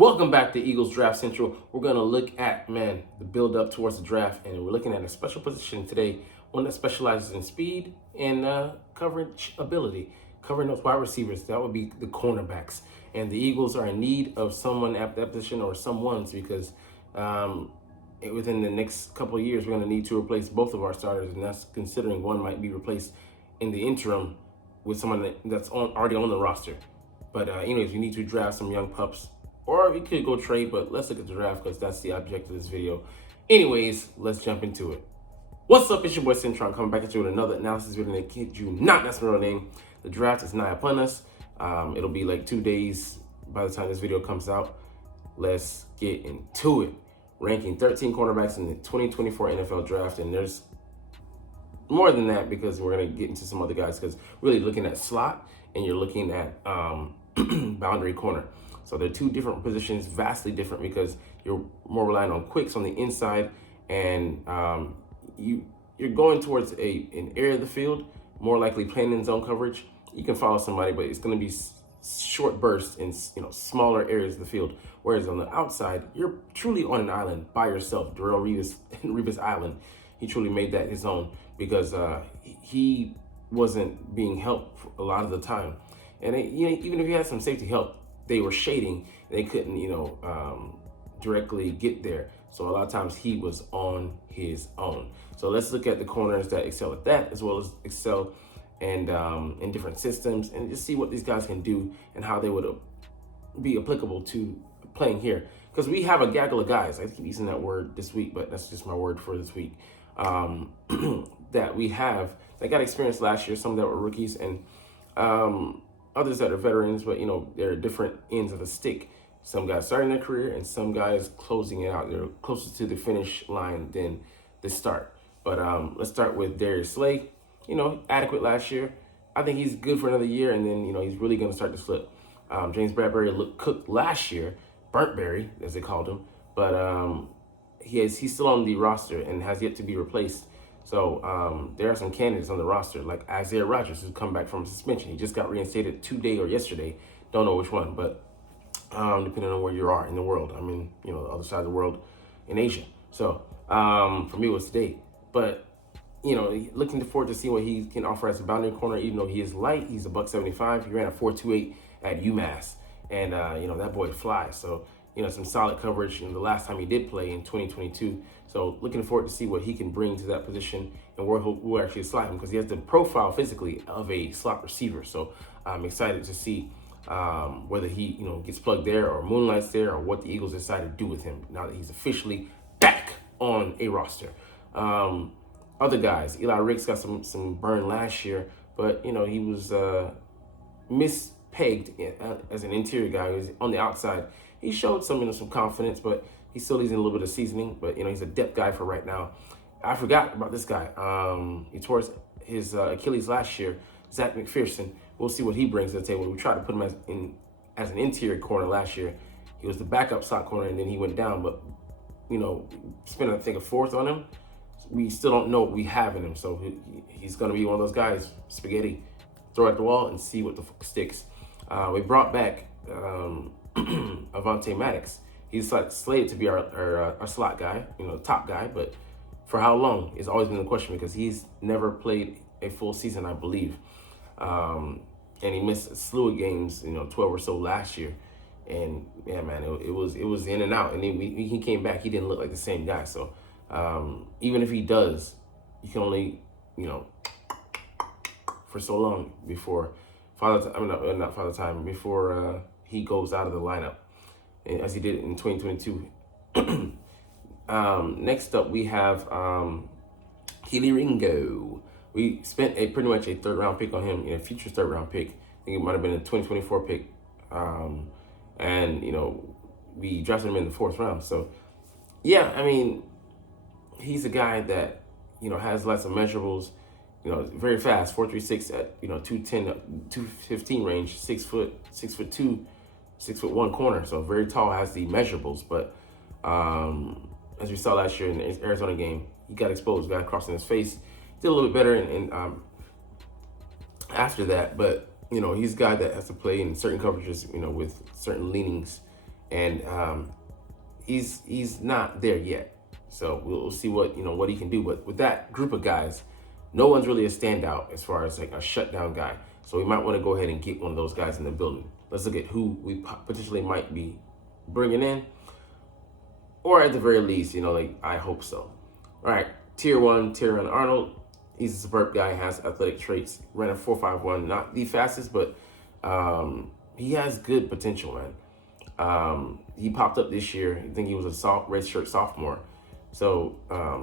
Welcome back to Eagles Draft Central. We're going to look at, the build up towards the draft, and we're looking at a special position today, one that specializes in speed and coverage ability, covering those wide receivers. That would be the cornerbacks. And the Eagles are in need of someone at that position or someone's because within the next couple of years, we're going to need to replace both of our starters, and that's considering one might be replaced in the interim with someone that's already on the roster. But anyways, we need to draft some young pups. Or we could go trade, but let's look at the draft because that's the object of this video. Anyways, let's jump into it. What's up? It's your boy Cintron coming back at you with another analysis video. And kid you not, that's my real name. The draft is nigh upon us. It'll be like 2 days by the time this video comes out. Let's get into it. Ranking 13 cornerbacks in the 2024 NFL draft. And there's more than that because we're going to get into some other guys because really looking at slot and you're looking at boundary corner. So they're two different positions, vastly different because you're more relying on quicks on the inside, and you're going towards an area of the field, more likely playing in zone coverage. You can follow somebody, but it's going to be short bursts in smaller areas of the field. Whereas on the outside, you're truly on an island by yourself. Darrelle Revis Island, he truly made that his own because he wasn't being helped a lot of the time, and even if he had some safety help, they were shading. They couldn't, directly get there. So a lot of times he was on his own. So let's look at the corners that excel at that, as well as excel and in different systems, and just see what these guys can do and how they would be applicable to playing here. Because we have a gaggle of guys. I keep using that word this week, but that's just my word for this week. That we have that got experience last year. Some that were rookies and others that are veterans, but there are different ends of the stick. Some guys starting their career and some guys closing it out. They're closer to the finish line than the start. But let's start with Darius Slay. Adequate last year. I think he's good for another year, and then he's really going to start to slip. James Bradbury looked cooked last year, Burntberry as they called him, but he's still on the roster and has yet to be replaced. So there are some candidates on the roster, like Isaiah Rodgers, who's come back from suspension. He just got reinstated today or yesterday. Don't know which one, but depending on where you are in the world. I'm in, the other side of the world in Asia. So for me, it was today. But, looking forward to see what he can offer as a boundary corner, even though he is light. He's a $175. He ran a 4.28 at UMass. And, that boy flies. So, some solid coverage the last time he did play in 2022. So looking forward to see what he can bring to that position and where we'll actually slot him because he has the profile physically of a slot receiver. So I'm excited to see whether he gets plugged there or moonlights there or what the Eagles decide to do with him now that he's officially back on a roster. Other guys, Eli Ricks got some burn last year, but he was mispegged as an interior guy. He was on the outside. He showed some confidence, but he still needs a little bit of seasoning. But he's a depth guy for right now. I forgot about this guy. He tore his Achilles last year. Zach McPherson. We'll see what he brings to the table. We tried to put him as an interior corner last year. He was the backup slot corner, and then he went down. But spent I think a fourth on him. We still don't know what we have in him. So he's going to be one of those guys, spaghetti, throw at the wall and see what the fuck sticks. We brought back Avonte Maddox. He's slated to be our slot guy, top guy, but for how long is always been the question because he's never played a full season, I believe. And he missed a slew of games, 12 or so last year. And yeah, man, it was in and out. And then he came back, he didn't look like the same guy. So even if he does, you can only, for so long before before he goes out of the lineup, as he did in 2022. Next up, we have Keely Ringo. We spent pretty much a third-round pick on him, a future third-round pick. I think it might have been a 2024 pick. And we drafted him in the 4th round. So, yeah, I mean, he's a guy that, has lots of measurables, very fast, 4.36 at, 210, 215 range, 6'2", 6'1" corner, so very tall, has the measurables. But as we saw last year in the Arizona game, he got exposed, got crossing his face. Did a little bit better after that, but he's a guy that has to play in certain coverages, with certain leanings and he's not there yet. So we'll see what he can do. But with that group of guys, no one's really a standout as far as like a shutdown guy. So we might want to go ahead and get one of those guys in the building. Let's look at who we potentially might be bringing in, or at the very least, like I hope so. All right, tier 1, Tyron Arnold. He's a superb guy, has athletic traits, ran a 4.51, not the fastest, but he has good potential, man. He popped up this year. I think he was a redshirt sophomore. So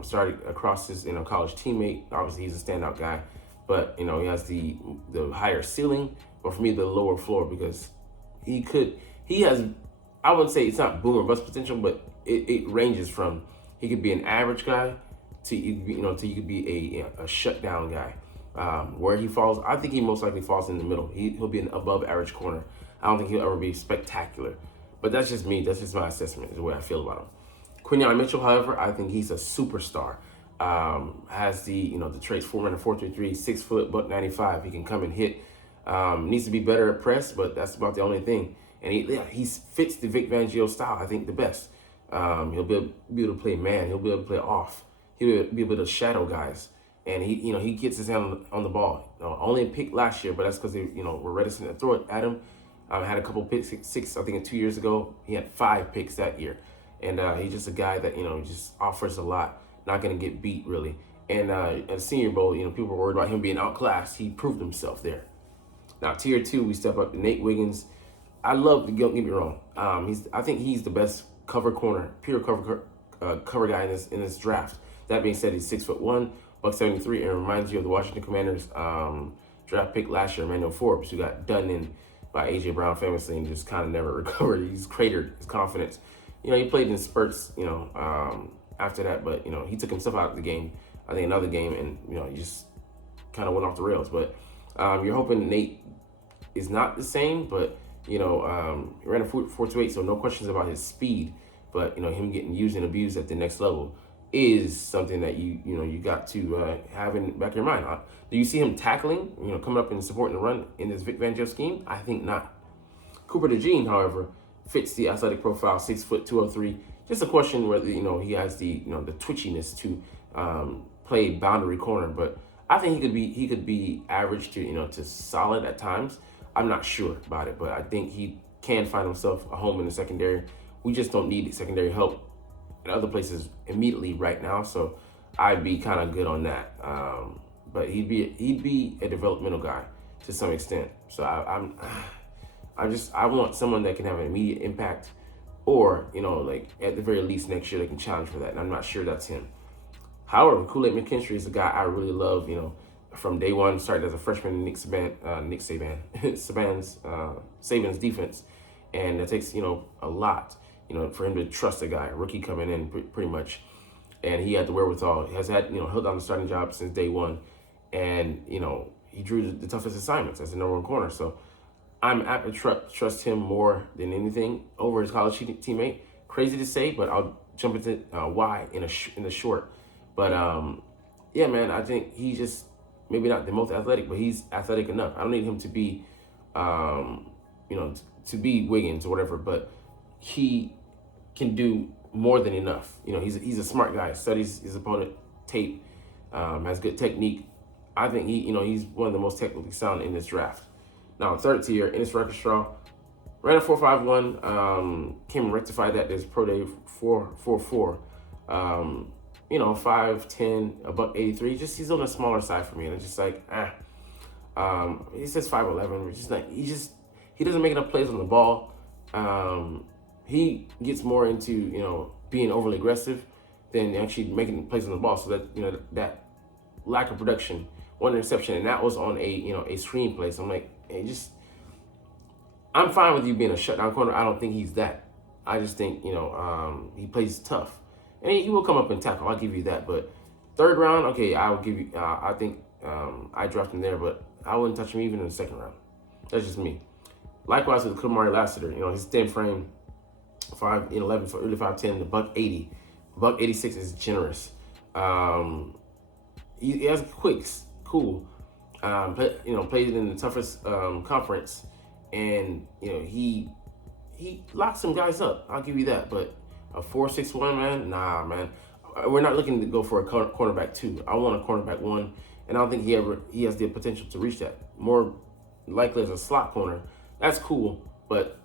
started across his college teammate. Obviously, he's a standout guy, but he has the higher ceiling, but for me, the lower floor, because he has, I wouldn't say it's not boom or bust potential, but it ranges from he could be an average guy to he could be a shutdown guy. Where he falls, I think he most likely falls in the middle. He'll be an above average corner. I don't think he'll ever be spectacular, but that's just me. That's just my assessment, is the way I feel about him. Quinyon Mitchell, however, I think he's a superstar. Has the traits: 4', 4.33, 6 foot, buck 95. He can come and hit. Needs to be better at press, but that's about the only thing. And he fits the Vic Fangio style, I think, the best. He'll be able to play man. He'll be able to play off. He'll be able to shadow guys. And he gets his hand on the ball. Only a pick last year, but that's because they were reticent to throw it at him. Had a couple picks, six I think 2 years ago. He had 5 picks that year, and he's just a guy that just offers a lot. Not going to get beat really. And at the Senior Bowl, people were worried about him being outclassed. He proved himself there. Now tier 2, we step up to Nate Wiggins. I love, don't get me wrong. I think he's the best cover corner, pure cover guy in this draft. That being said, he's 6'1", buck 73, and reminds you of the Washington Commanders draft pick last year, Emmanuel Forbes, who got done in by A.J. Brown famously and just kind of never recovered. He's cratered his confidence. He played in spurts, after that, but, he took himself out of the game, I think another game, and, he just kind of went off the rails. But you're hoping Nate is not the same, but, he ran a 4.28, so no questions about his speed, but, him getting used and abused at the next level is something that you got to have in the back of your mind. Do you see him tackling, coming up and supporting the run in this Vic Fangio scheme? I think not. Cooper DeJean, however, fits the athletic profile, 6 foot 203. Just a question whether he has the the twitchiness to play boundary corner, but I think he could be average to to solid at times. I'm not sure about it, but I think he can find himself a home in the secondary. We just don't need secondary help in other places immediately right now, so I'd be kind of good on that. But he'd be a developmental guy to some extent. So I want someone that can have an immediate impact, or like at the very least next year they can challenge for that. And I'm not sure that's him. However, Kool-Aid McKinstry is a guy I really love. From day one, started as a freshman in Nick Saban's defense, and it takes a lot. For him to trust a guy, a rookie coming in pretty much. And he had the wherewithal, has had, held down the starting job since day one. And, he drew the toughest assignments as the number 1 corner. So I'm apt to trust him more than anything over his college teammate. Crazy to say, but I'll jump into why in the short. But, yeah, man, I think he's just maybe not the most athletic, but he's athletic enough. I don't need him to be, to be Wiggins or whatever, but he can do more than enough. He's a smart guy, studies his opponent tape, has good technique. I think he's one of the most technically sound in this draft. Now, third tier, Ennis Rakestraw, ran a 4.51, came and rectified that this pro day 4.44. 5'10", a buck 83. Just he's on the smaller side for me, and it's just like he says 5'11", which is like he doesn't make enough plays on the ball. He gets more into, being overly aggressive than actually making plays on the ball. So that, that lack of production, 1 interception, and that was on a screen play. So I'm like, hey, I'm fine with you being a shutdown corner. I don't think he's that. I just think, he plays tough. And he will come up and tackle. I'll give you that. But 3rd round, okay, I'll give you, I think I drafted him there, but I wouldn't touch him even in the 2nd round. That's just me. Likewise with Kamari Lassiter, his thin frame, 5'11", for early 5'10", the buck 80. Buck 86 is generous. He has quicks, cool. Played in the toughest conference, and he he locks some guys up. I'll give you that. But a 4.61, man, nah, man. We're not looking to go for a cornerback 2. I want a cornerback 1, and I don't think he has the potential to reach that. More likely as a slot corner. That's cool, but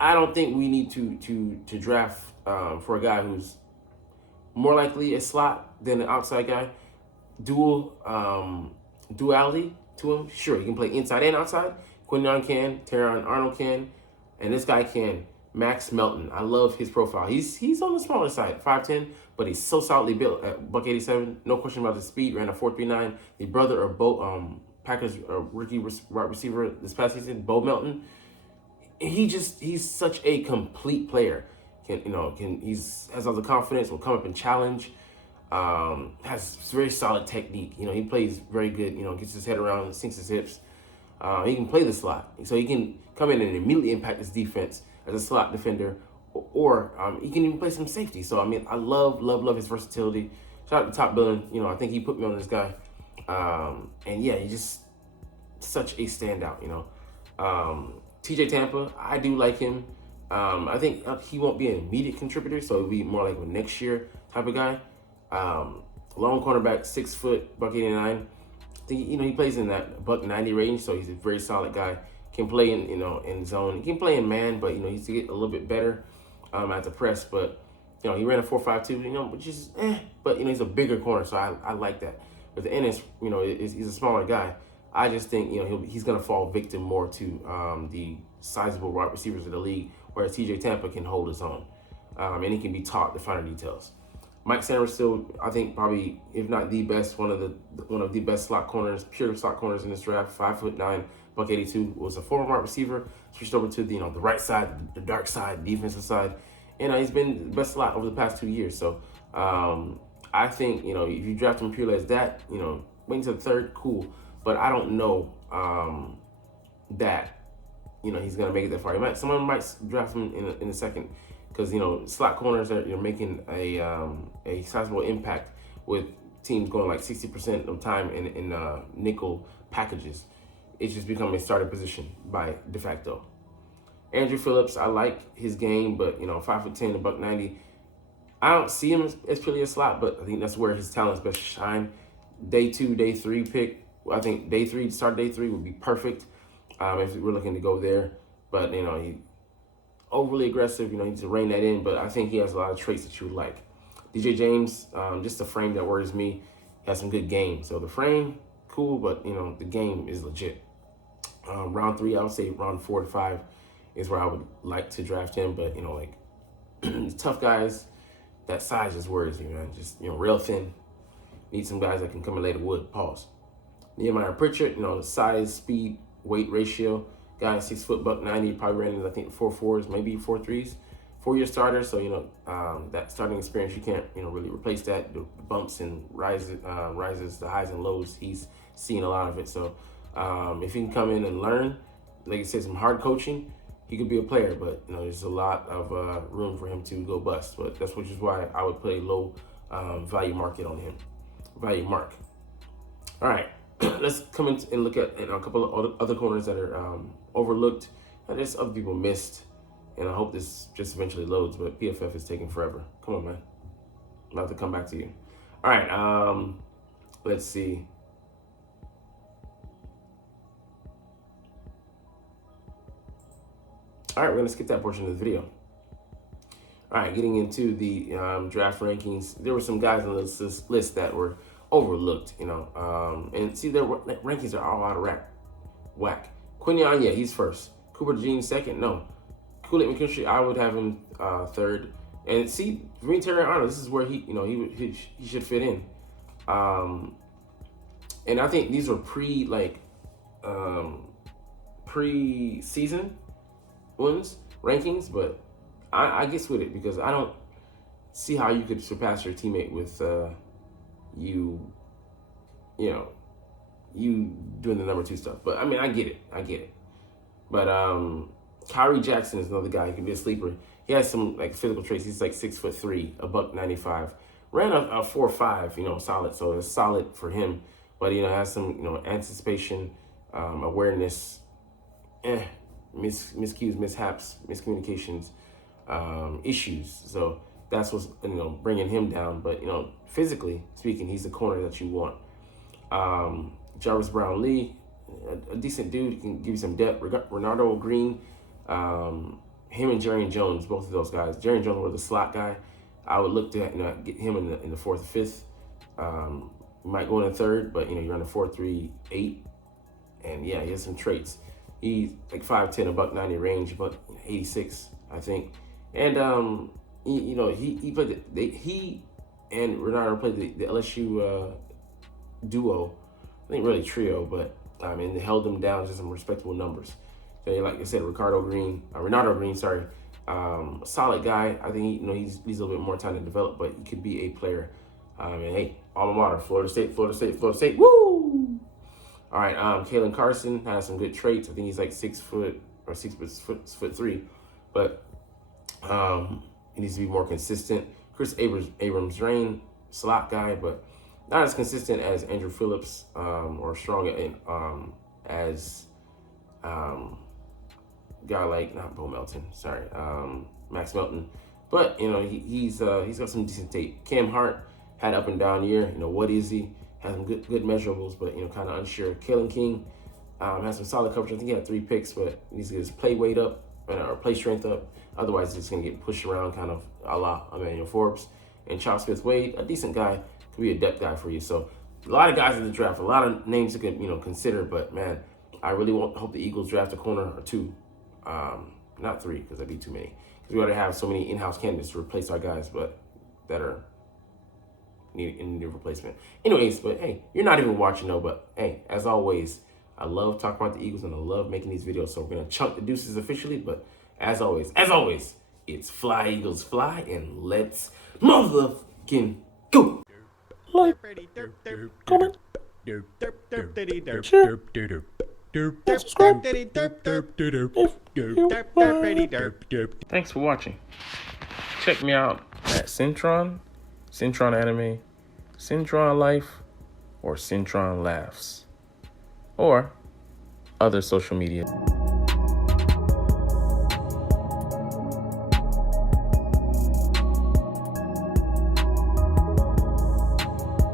I don't think we need to draft for a guy who's more likely a slot than an outside guy. Duality to him. Sure, he can play inside and outside. Quinyon can, Teron Arnold can, and this guy can. Max Melton. I love his profile. He's on the smaller side, 5'10", but he's so solidly built at buck 87. No question about his speed. Ran a 4.39. The brother of Packers rookie wide receiver this past season, Bo Melton. He's such a complete player. Has all the confidence. Will come up and challenge. Has very solid technique. He plays very good. Gets his head around, sinks his hips. He can play the slot, so he can come in and immediately impact his defense as a slot defender, or he can even play some safety. So I love his versatility. Shout out to Top Billing. I think he put me on this guy, and yeah, he's just such a standout. TJ Tampa, I do like him. I think he won't be an immediate contributor, so it'll be more like a next year type of guy. Long cornerback, 6 foot, buck 89. I think he plays in that buck 90 range, so he's a very solid guy. Can play in zone. He can play in man, but he needs to get a little bit better at the press. But he ran a 4.52, which is but he's a bigger corner, so I like that. But the Ennis, he's a smaller guy. I just think he's gonna fall victim more to the sizable wide receivers of the league, whereas TJ Tampa can hold his own, and he can be taught the finer details. Mike Sanders still, I think, probably, if not the best, one of the best slot corners, pure slot corners in this draft. 5'9", buck 82, was a former wide receiver, switched over to the right side, the dark side, defensive side, and he's been the best slot over the past 2 years. So I think if you draft him purely as that, wait until the third, cool. But I don't know that he's gonna make it that far. Someone might draft him in a second. Because, slot corners you're making a sizable impact with teams going like 60% of time in nickel packages. It's just become a starting position by de facto. Andrew Phillips, I like his game, but, 5'10", a buck 90. I don't see him as purely a slot, but I think that's where his talents best shine. Day 2, day 3 pick. I think start day 3 would be perfect if we're looking to go there. But, he overly aggressive, he needs to rein that in, but I think he has a lot of traits that you would like. DJ James, just the frame that worries me, has some good game. So the frame, cool, but the game is legit. Round 3, I would say round 4 to 5 is where I would like to draft him, but tough guys, that size just worries me, man. Just real thin. Need some guys that can come and lay the wood. Pause. Nehemiah Pritchard, the size, speed, weight ratio. Guy 6 foot, buck 90, probably ran in, I think, 4.4s, maybe 4.3s. 4-year starter, so that starting experience, you can't really replace that. The bumps and rises, the highs and lows, he's seen a lot of it. So if he can come in and learn, like I said, some hard coaching, he could be a player. But there's a lot of room for him to go bust. But which is why I would play low value market on him. Value mark. All right. Let's come in and look at a couple of other corners that are overlooked and there's other people missed. And I hope this just eventually loads, but PFF is taking forever. Come on, man. I'll have to come back to you. All right, let's see. All right, we're going to skip that portion of the video. All right, getting into the draft rankings. There were some guys on this list that were overlooked, and see, their rankings are all out of whack. Quinyon, yeah, he's first. Cooper DeJean second, no. Kool-Aid McKinstry, I would have him third. And see, for me, Terry Arnold, this is where he should fit in. And I think these are pre-season ones, rankings, but I guess with it because I don't see how you could surpass your teammate with you doing the number 2 stuff. But I mean, I get it. But Kyrie Jackson is another guy who can be a sleeper. He has some physical traits. He's 6'3", a buck 95. Ran a 4.5, solid. So it's solid for him. But has some anticipation, awareness. miscues, mishaps, miscommunications, issues. So that's what's bringing him down. But physically speaking, he's the corner that you want. Jarvis Brown-Lee, a decent dude, can give you some depth. Renardo Green, him and Jerry Jones, both of those guys. Jerry Jones was the slot guy. I would look to get him in the 4th or 5th. You might go in the 3rd, but you're on the 4-3-8, and yeah, he has some traits. He's like 5'10", $190 range, but 86, I think. And he played he and Renardo played the LSU duo. I think really trio, but they held them down to some respectable numbers. So, like I said, Renardo Green, sorry, solid guy. I think he's a little bit more time to develop, but he could be a player. And hey, alma mater, Florida State, woo! All right, Kalen Carson has some good traits. I think he's like 6 foot or 6'3", but he needs to be more consistent. Chris Abrams-Drain, slot guy, but not as consistent as Andrew Phillips or strong as guy like not Bo Melton, sorry, Max Melton. But he's got some decent tape. Cam Hart had up and down year. What is he? Has some good measurables, but kind of unsure. Kalen King has some solid coverage. I think he had 3 picks, but he needs to get his play weight up or play strength up. Otherwise, he's gonna get pushed around, kind of a la Emmanuel Forbes. And Charles Smith-Wade, a decent guy, could be a depth guy for you. So a lot of guys in the draft, a lot of names you could consider. But man, I really hope the Eagles draft a corner or 2, not 3, because that'd be too many. Because we already have so many in-house candidates to replace our guys, but that are in need of replacement. Anyways, but hey, you're not even watching though. But hey, as always, I love talking about the Eagles and I love making these videos. So we're gonna chunk the deuces officially. But as always, it's fly Eagles fly, and let's motherfucking go. Like, comment, share, and subscribe if you like. Thanks for watching. Check me out at Cintron Anime, Cintron Life, or Cintron Laughs, or other social media.